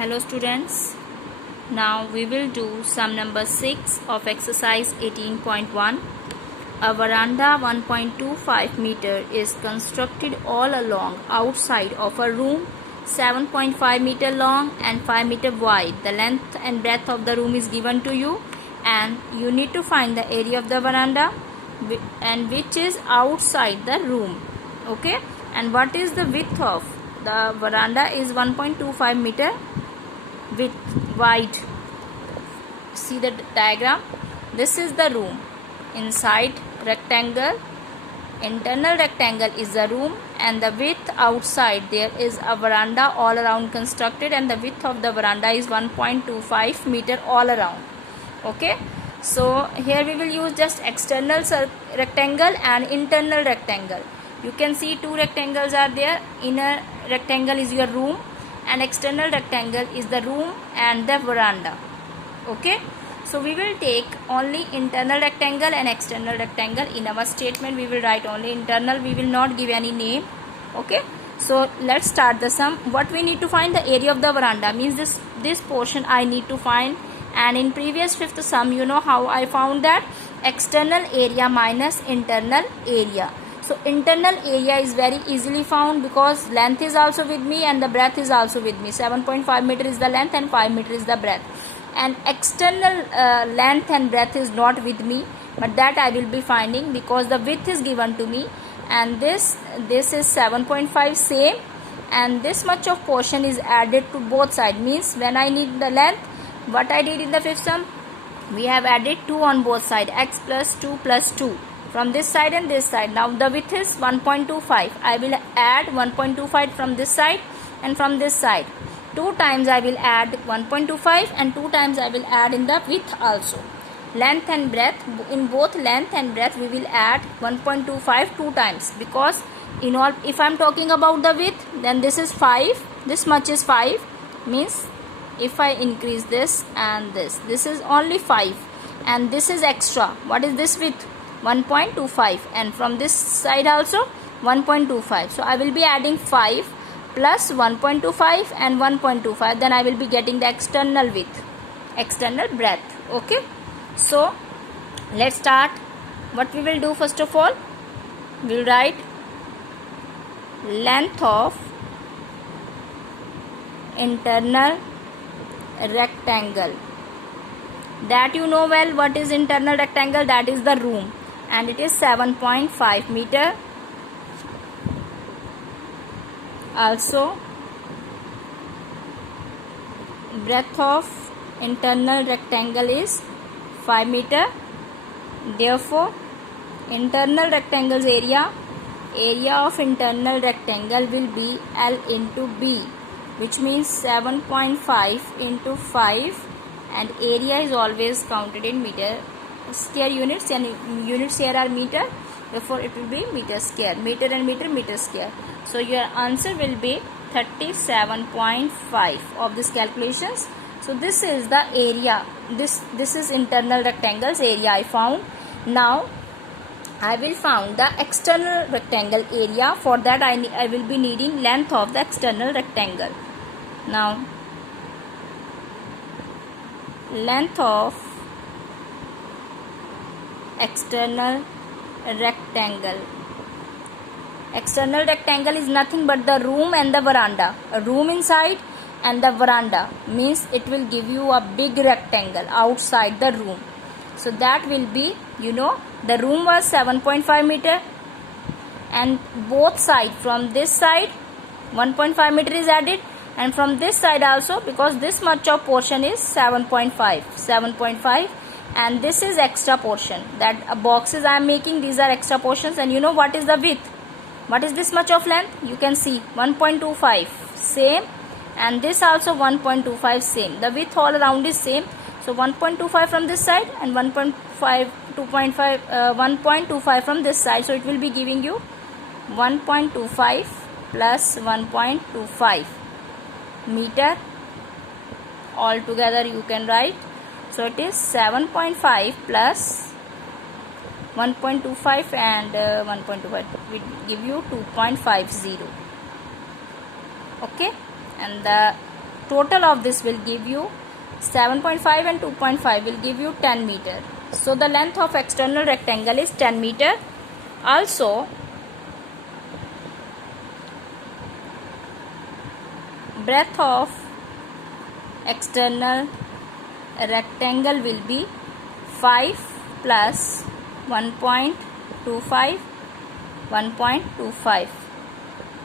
Hello students, now we will do sum number 6 of exercise 18.1. A veranda 1.25 meter is constructed all along outside of a room 7.5 meter long and 5 meter wide. The length and breadth of the room is given to you and you need to find the area of the veranda and which is outside the room. Okay, and what is the width of the veranda is 1.25 meter wide. See the diagram. This is the room. Inside rectangle, internal rectangle is the room, and the width outside there is a veranda all around constructed, and the width of the veranda is 1.25 meter all around. Okay, so here we will use just external rectangle and internal rectangle. You can see two rectangles are there. Inner rectangle is your room and external rectangle is the room and the veranda. Okay, so we will take only internal rectangle and external rectangle. In our statement we will write only internal, we will not give any name. Okay, so let's start the sum. What we need to find the area of the veranda means this portion I need to find, and in previous fifth sum you know how I found that external area minus internal area. So internal area is very easily found because length is also with me and the breadth is also with me. 7.5 meter is the length and 5 meter is the breadth. And external length and breadth is not with me, but that I will be finding because the width is given to me, and this is 7.5 same, and this much of portion is added to both sides. Means when I need the length, what I did in the fifth sum, we have added 2 on both sides, x plus 2 plus 2. From this side and this side. Now the width is 1.25. I will add 1.25 from this side and from this side. 2 times I will add 1.25 and 2 times I will add in the width also. Length and breadth, in both length and breadth we will add 1.25 2 times, because in all, if I am talking about the width, then this is 5, this much is 5, means if I increase this and this is only 5, and this is extra. What is this width? 1.25, and from this side also 1.25. So I will be adding 5 plus 1.25 and 1.25, then I will be getting the external width, external breadth. Okay, so let's start. What we will do, first of all, we will write length of internal rectangle. That you know well what is internal rectangle, that is the room, and it is 7.5 meter. Also breadth of internal rectangle is 5 meter. Therefore internal rectangle's area of internal rectangle will be L into B, which means 7.5 into 5, and area is always counted in meter square units, and units here are meter, therefore it will be meter square. Meter and meter square. So your answer will be 37.5 of this calculations. So this is the area, this is internal rectangle's area I found. Now I will find the external rectangle area. For that I will be needing length of the external rectangle. Now length of external rectangle. External rectangle is nothing but the room and the veranda. A room inside and the veranda, means it will give you a big rectangle outside the room. So that will be, you know, the room was 7.5 meter, and both sides, from this side 1.5 meter is added, and from this side also, because this much of portion is 7.5, and this is extra portion. That boxes I am making, these are extra portions. And you know what is the width? What is this much of length? You can see 1.25 same, and this also 1.25 same. The width all around is same. So 1.25 from this side and 1.25 from this side. So it will be giving you 1.25 plus 1.25 meter. All together you can write. So it is 7.5 plus 1.25 and 1.25 will give you 2.50. Okay, and the total of this will give you 7.5 and 2.5 will give you 10 meter. So the length of external rectangle is 10 meter. Also, breadth of external rectangle will be 5 plus 1.25.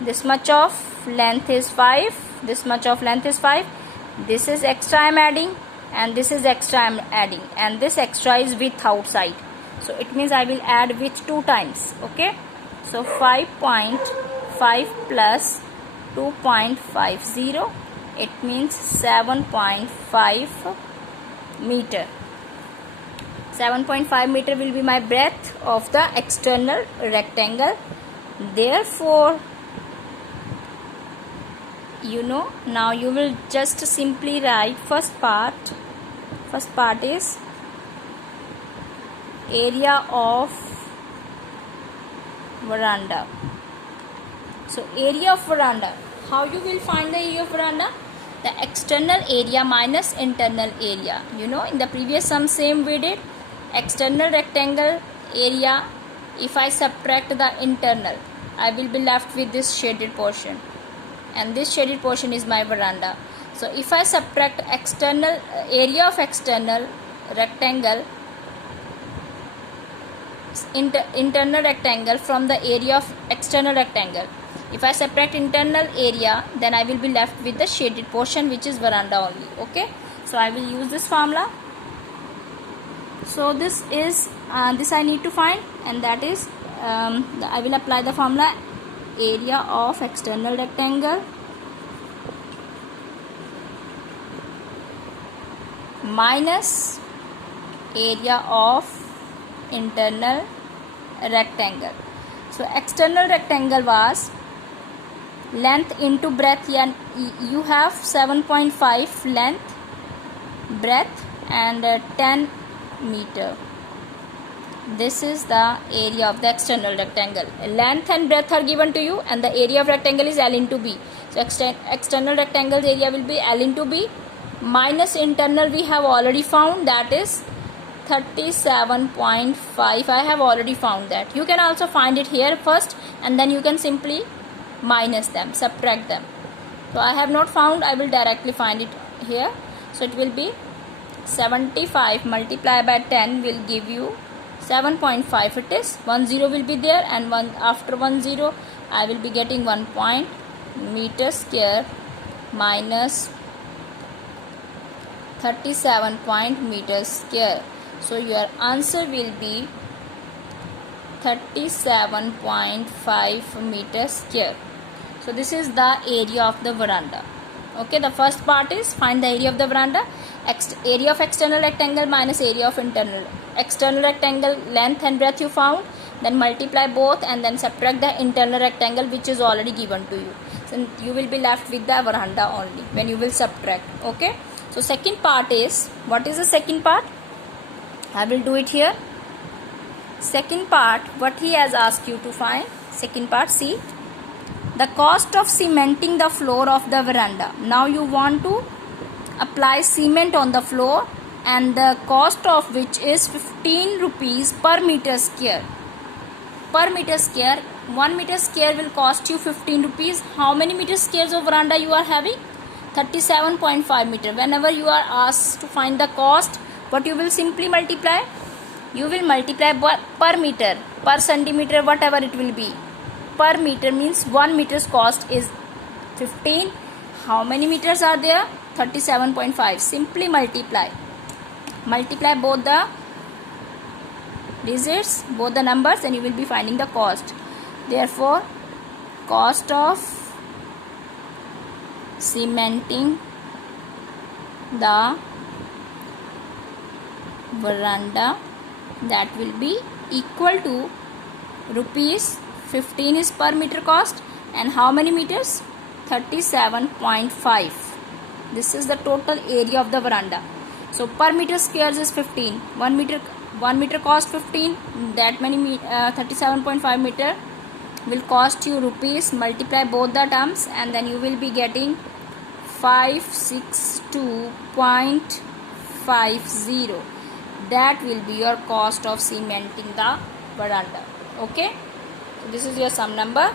This much of length is 5. This much of length is 5. This is extra I am adding, and this is extra I am adding, and this extra is width outside. So it means I will add width 2 times. Okay. So 5.5 plus 2.50. It means 7.5 meter. 7.5 meter will be my breadth of the external rectangle. Therefore, now you will just simply write first part is area of veranda. So area of veranda, how you will find the area of veranda? The external area minus internal area. In the previous sum same we did. External rectangle area, if I subtract the internal, I will be left with this shaded portion, and this shaded portion is my veranda. So if I subtract external area of external rectangle, internal rectangle from the area of external rectangle, if I subtract internal area, then I will be left with the shaded portion, which is veranda only. Okay, so I will use this formula. So this is this I need to find, and that is I will apply the formula area of external rectangle minus area of internal rectangle. So external rectangle was length into breadth, and you have 7.5 length, breadth, and 10 meter. This is the area of the external rectangle. Length and breadth are given to you, and the area of rectangle is L into B. So external rectangle area will be L into B minus internal we have already found, that is 37.5. I have already found that. You can also find it here first, and then you can simply minus them, subtract them. So I have not found, I will directly find it here. So it will be 75 multiplied by 10 will give you 7.5. It is 1 0 will be there, and after 1 0 I will be getting 1 point meter square minus 37 point meters square. So your answer will be 37.5 meters square. So this is the area of the veranda. Okay, the first part is find the area of the veranda. Area of external rectangle minus area of internal. External rectangle length and breadth you found, then multiply both and then subtract the internal rectangle which is already given to you. So you will be left with the veranda only when you will subtract. Okay, so second part is, what is the second part? I will do it here. Second part, what he has asked you to find. Second part, see, the cost of cementing the floor of the veranda. Now you want to apply cement on the floor, and the cost of which is 15 rupees per meter square. Per meter square, 1 meter square will cost you 15 rupees. How many meter squares of veranda you are having? 37.5 meter. Whenever you are asked to find the cost, what you will simply multiply? You will multiply per meter, per centimeter, whatever it will be. Per meter means 1 meter's cost is 15. How many meters are there? 37.5. Simply multiply. Multiply both the digits, both the numbers, and you will be finding the cost. Therefore, cost of cementing the veranda, that will be equal to rupees 15 is per meter cost, and how many meters? 37.5. This is the total area of the veranda. So per meter squares is 15. 1 meter cost 15. That many 37.5 meter will cost you rupees. Multiply both the terms, and then you will be getting 562.50. That will be your cost of cementing the veranda. Okay, so this is your sum number